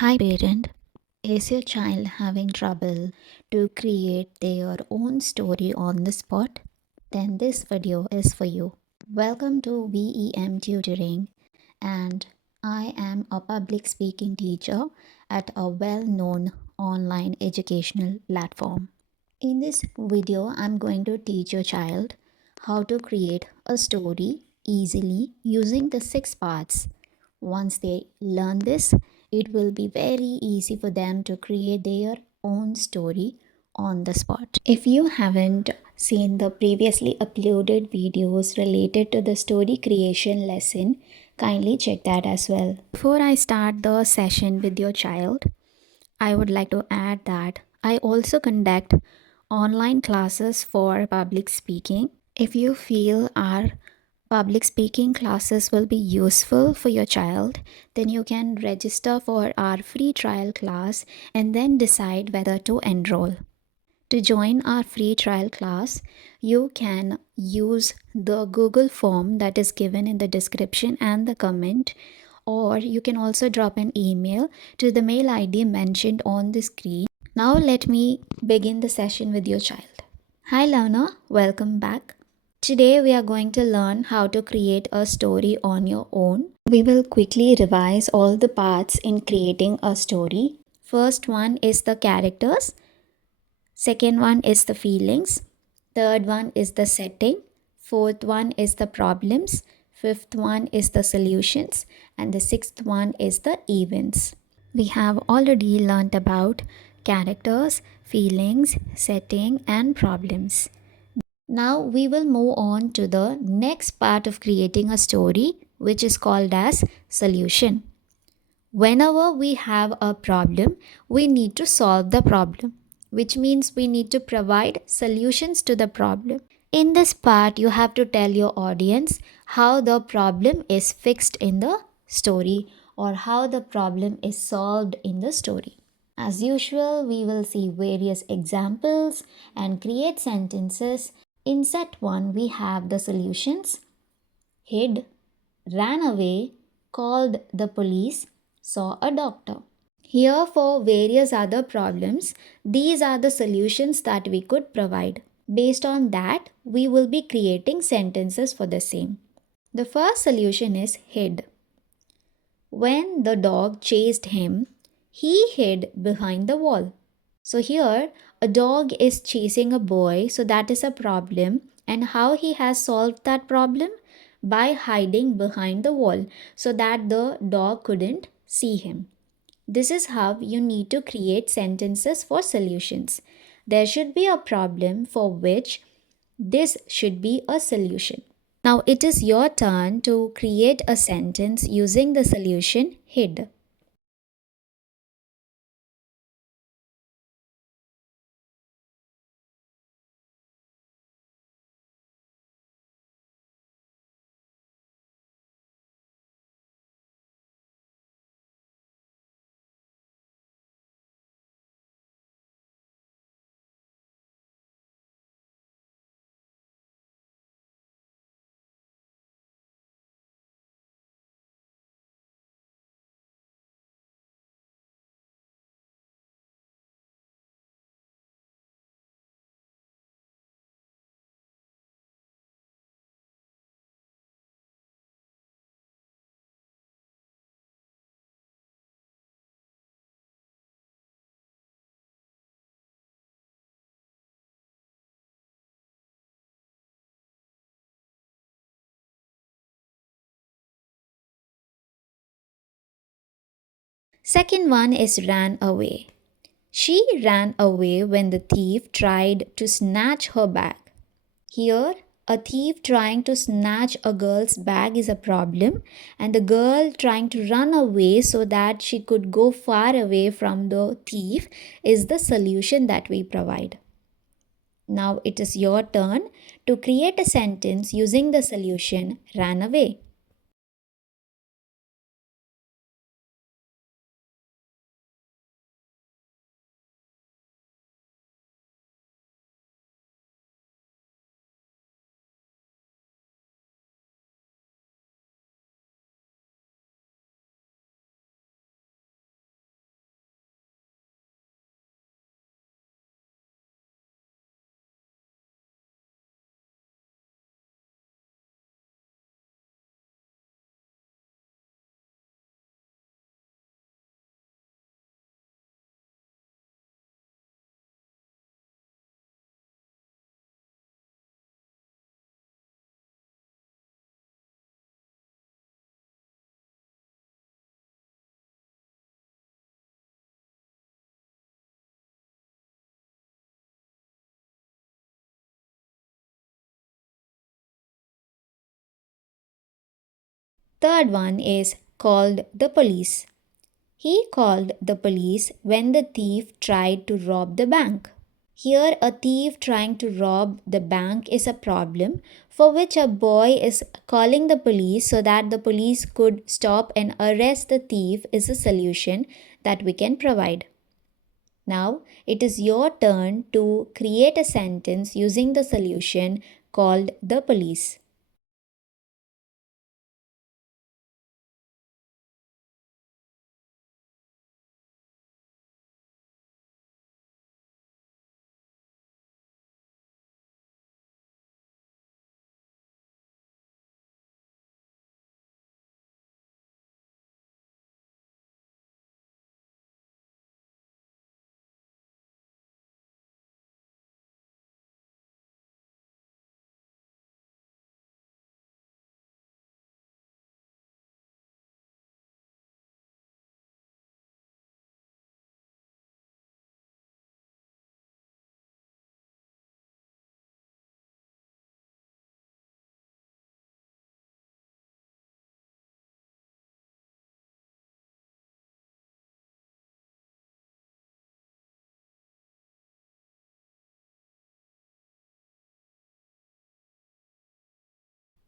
Hi parent, is your child having trouble to create their own story on the spot? Then this video is for you. Welcome to VEM Tutoring, and I am a public speaking teacher at a well-known online educational platform. In this video, I'm going to teach your child how to create a story easily using the 6 parts. Once they learn this, it will be very easy for them to create their own story on the spot. If you haven't seen the previously uploaded videos related to the story creation lesson, kindly check that as well. Before I start the session with your child, I would like to add that I also conduct online classes for public speaking. If you feel our public speaking classes will be useful for your child, then you can register for our free trial class and then decide whether to enroll. To join our free trial class, you can use the Google form that is given in the description and the comment, or you can also drop an email to the mail ID mentioned on the screen. Now, let me begin the session with your child. Hi, learner, welcome back. Today, we are going to learn how to create a story on your own. We will quickly revise all the parts in creating a story. First one is the characters. Second one is the feelings. Third one is the setting. Fourth one is the problems. Fifth one is the solutions. And the sixth one is the events. We have already learnt about characters, feelings, setting, and problems. Now we will move on to the next part of creating a story, which is called as solution. Whenever we have a problem, we need to solve the problem, which means we need to provide solutions to the problem. In this part, you have to tell your audience how the problem is fixed in the story or how the problem is solved in the story. As usual, we will see various examples and create sentences. In set 1, we have the solutions: hid, ran away, called the police, saw a doctor. Here, for various other problems, these are the solutions that we could provide. Based on that, we will be creating sentences for the same. The first solution is hid. When the dog chased him, he hid behind the wall. So here, a dog is chasing a boy, so that is a problem. And how he has solved that problem? By hiding behind the wall so that the dog couldn't see him. This is how you need to create sentences for solutions. There should be a problem for which this should be a solution. Now it is your turn to create a sentence using the solution hid. Second one is ran away. She ran away when the thief tried to snatch her bag. Here, a thief trying to snatch a girl's bag is a problem, and the girl trying to run away so that she could go far away from the thief is the solution that we provide. Now it is your turn to create a sentence using the solution ran away. Third one is called the police. He called the police when the thief tried to rob the bank. Here, a thief trying to rob the bank is a problem for which a boy is calling the police so that the police could stop and arrest the thief is a solution that we can provide. Now, it is your turn to create a sentence using the solution called the police.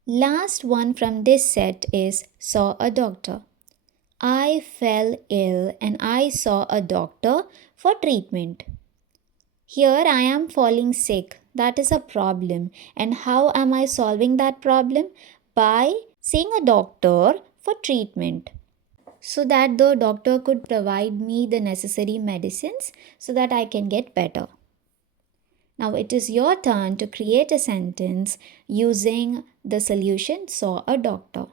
Last one from this set is saw a doctor. I fell ill and I saw a doctor for treatment. Here I am falling sick. That is a problem. And how am I solving that problem? By seeing a doctor for treatment so that the doctor could provide me the necessary medicines so that I can get better. Now it is your turn to create a sentence using the solution saw a doctor.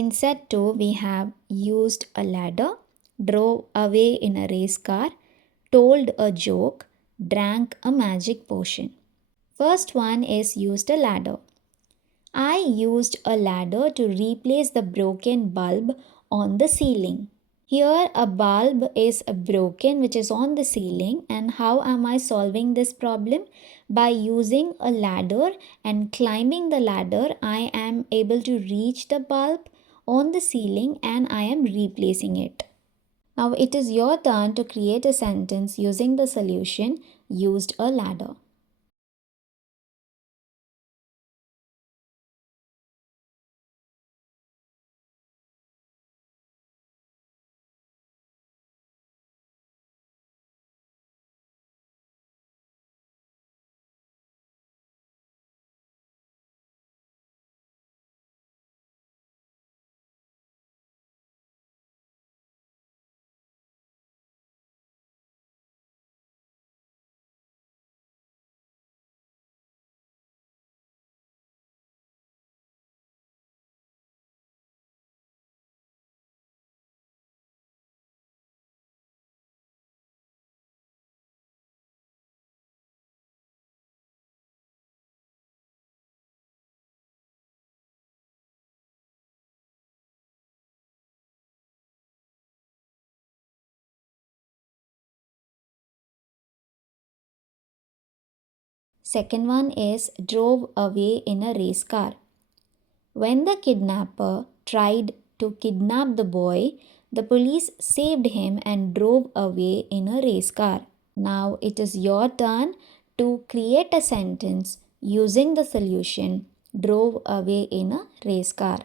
In set 2, we have used a ladder, drove away in a race car, told a joke, drank a magic potion. First one is used a ladder. I used a ladder to replace the broken bulb on the ceiling. Here a bulb is broken which is on the ceiling, and how am I solving this problem? By using a ladder and climbing the ladder I am able to reach the bulb on the ceiling and I am replacing it. Now it is your turn to create a sentence using the solution used a ladder. Second one is drove away in a race car. When the kidnapper tried to kidnap the boy, the police saved him and drove away in a race car. Now it is your turn to create a sentence using the solution drove away in a race car.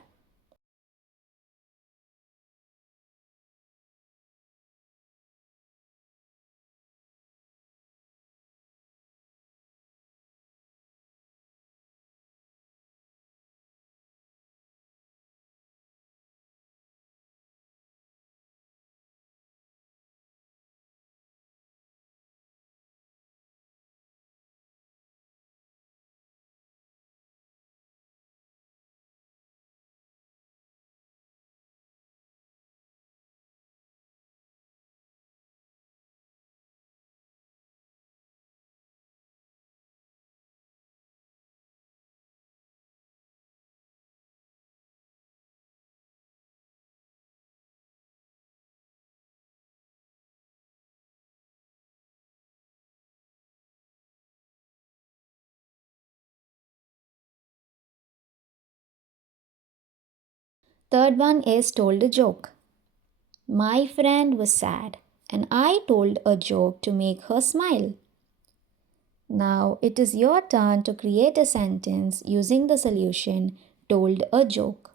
Third one is told a joke. My friend was sad and I told a joke to make her smile. Now it is your turn to create a sentence using the solution told a joke.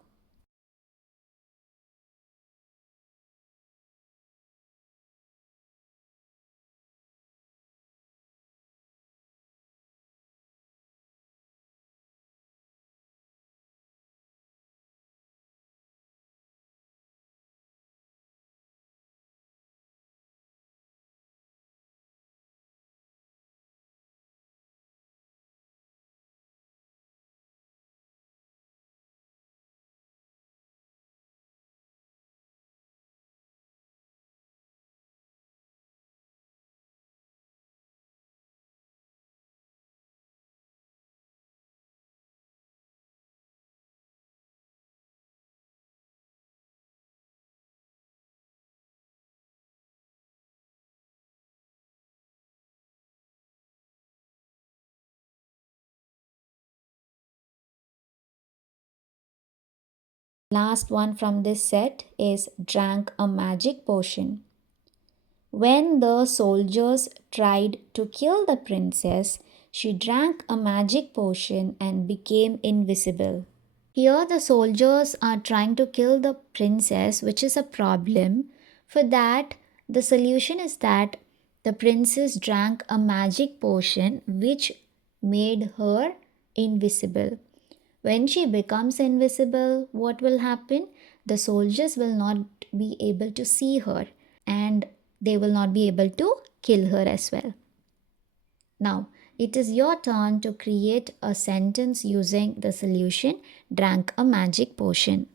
Last one from this set is drank a magic potion. When the soldiers tried to kill the princess, she drank a magic potion and became invisible. Here, the soldiers are trying to kill the princess, which is a problem. For that, the solution is that the princess drank a magic potion which made her invisible. When she becomes invisible, what will happen? The soldiers will not be able to see her and they will not be able to kill her as well. Now, it is your turn to create a sentence using the solution drank a magic potion.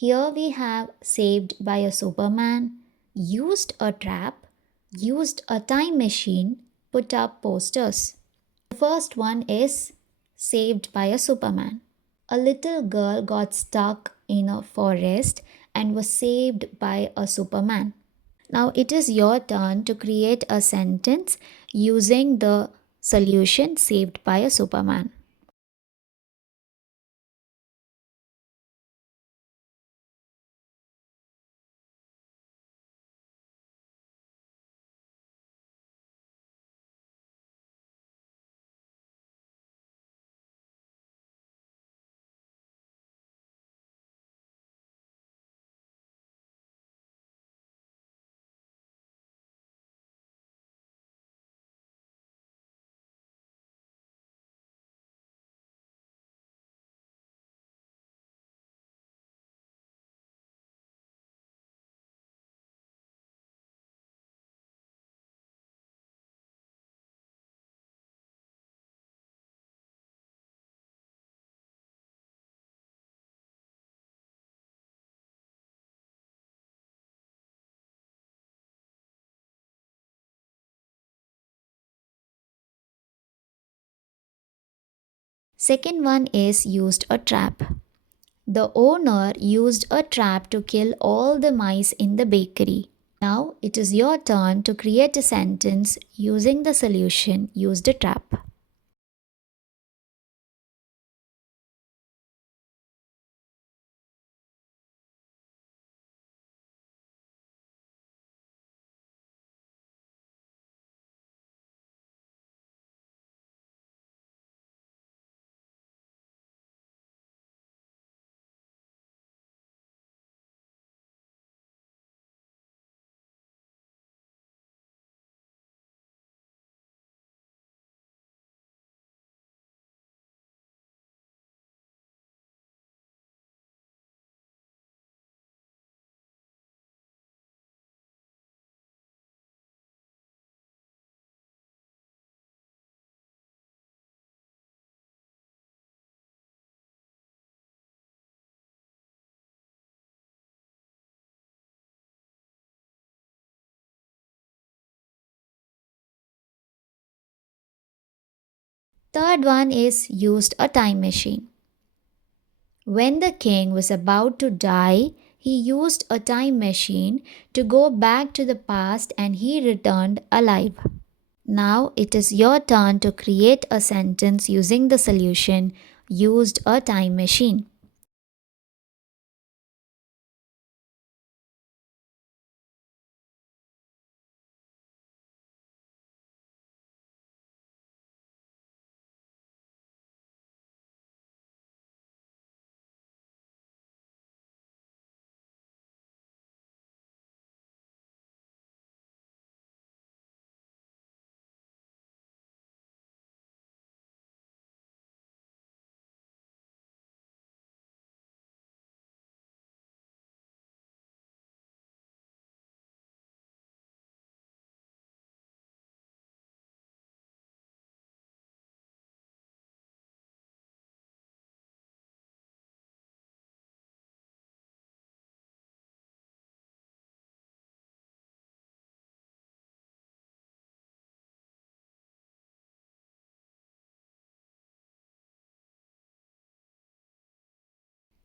Here we have saved by a Superman, used a trap, used a time machine, put up posters. The first one is saved by a Superman. A little girl got stuck in a forest and was saved by a Superman. Now it is your turn to create a sentence using the solution saved by a Superman. Second one is used a trap. The owner used a trap to kill all the mice in the bakery. Now it is your turn to create a sentence using the solution used a trap. Third one is used a time machine. When the king was about to die, he used a time machine to go back to the past and he returned alive. Now it is your turn to create a sentence using the solution used a time machine.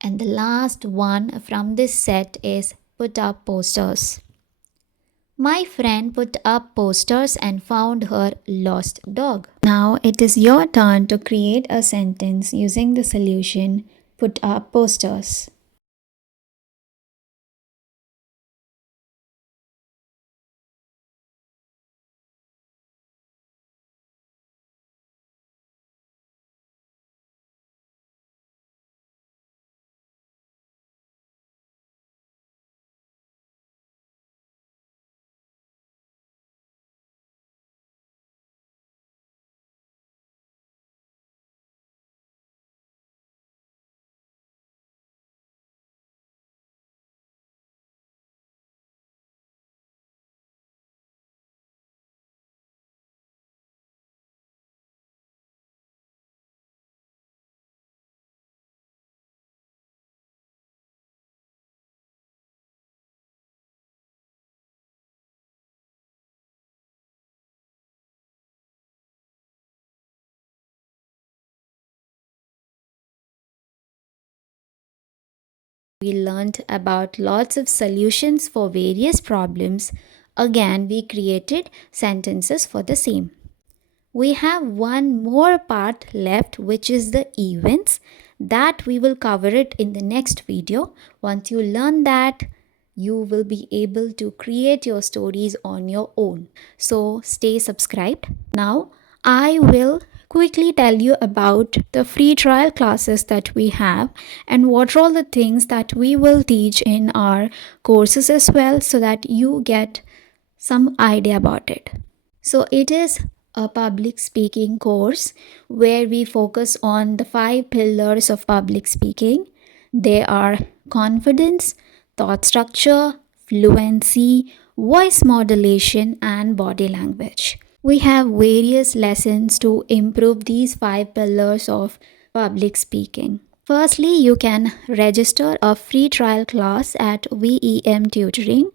And the last one from this set is put up posters. My friend put up posters and found her lost dog. Now it is your turn to create a sentence using the solution put up posters. We learned about lots of solutions for various problems. Again, we created sentences for the same. We have one more part left, which is the events, that we will cover it in the next video. Once you learn that, you will be able to create your stories on your own. So stay subscribed. Now I will quickly tell you about the free trial classes that we have and what are all the things that we will teach in our courses as well, so that you get some idea about it. So it is a public speaking course where we focus on the 5 pillars of public speaking. They are confidence, thought structure, fluency, voice modulation, and body language. We have various lessons to improve these 5 pillars of public speaking. Firstly, you can register a free trial class at VEM Tutoring.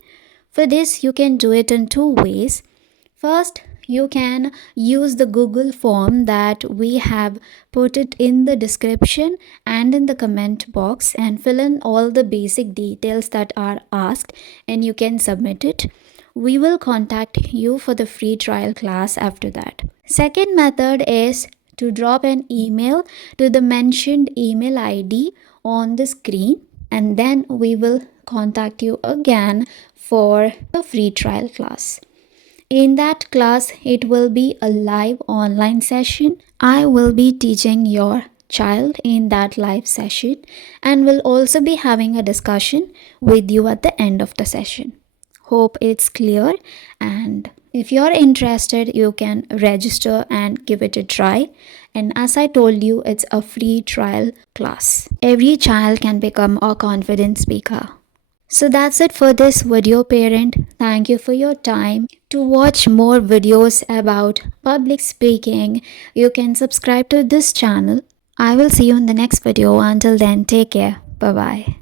For this, you can do it in 2 ways. First, you can use the Google form that we have put it in the description and in the comment box and fill in all the basic details that are asked and you can submit it. We will contact you for the free trial class after that. Second method is to drop an email to the mentioned email ID on the screen, and then we will contact you again for the free trial class. In that class, it will be a live online session. I will be teaching your child in that live session and will also be having a discussion with you at the end of the session. Hope it's clear, and if you're interested, you can register and give it a try. And as I told you, it's a free trial class. Every child can become a confident speaker. So that's it for this video, parent. Thank you for your time. To watch more videos about public speaking, you can subscribe to this channel. I will see you in the next video. Until then, take care. Bye bye.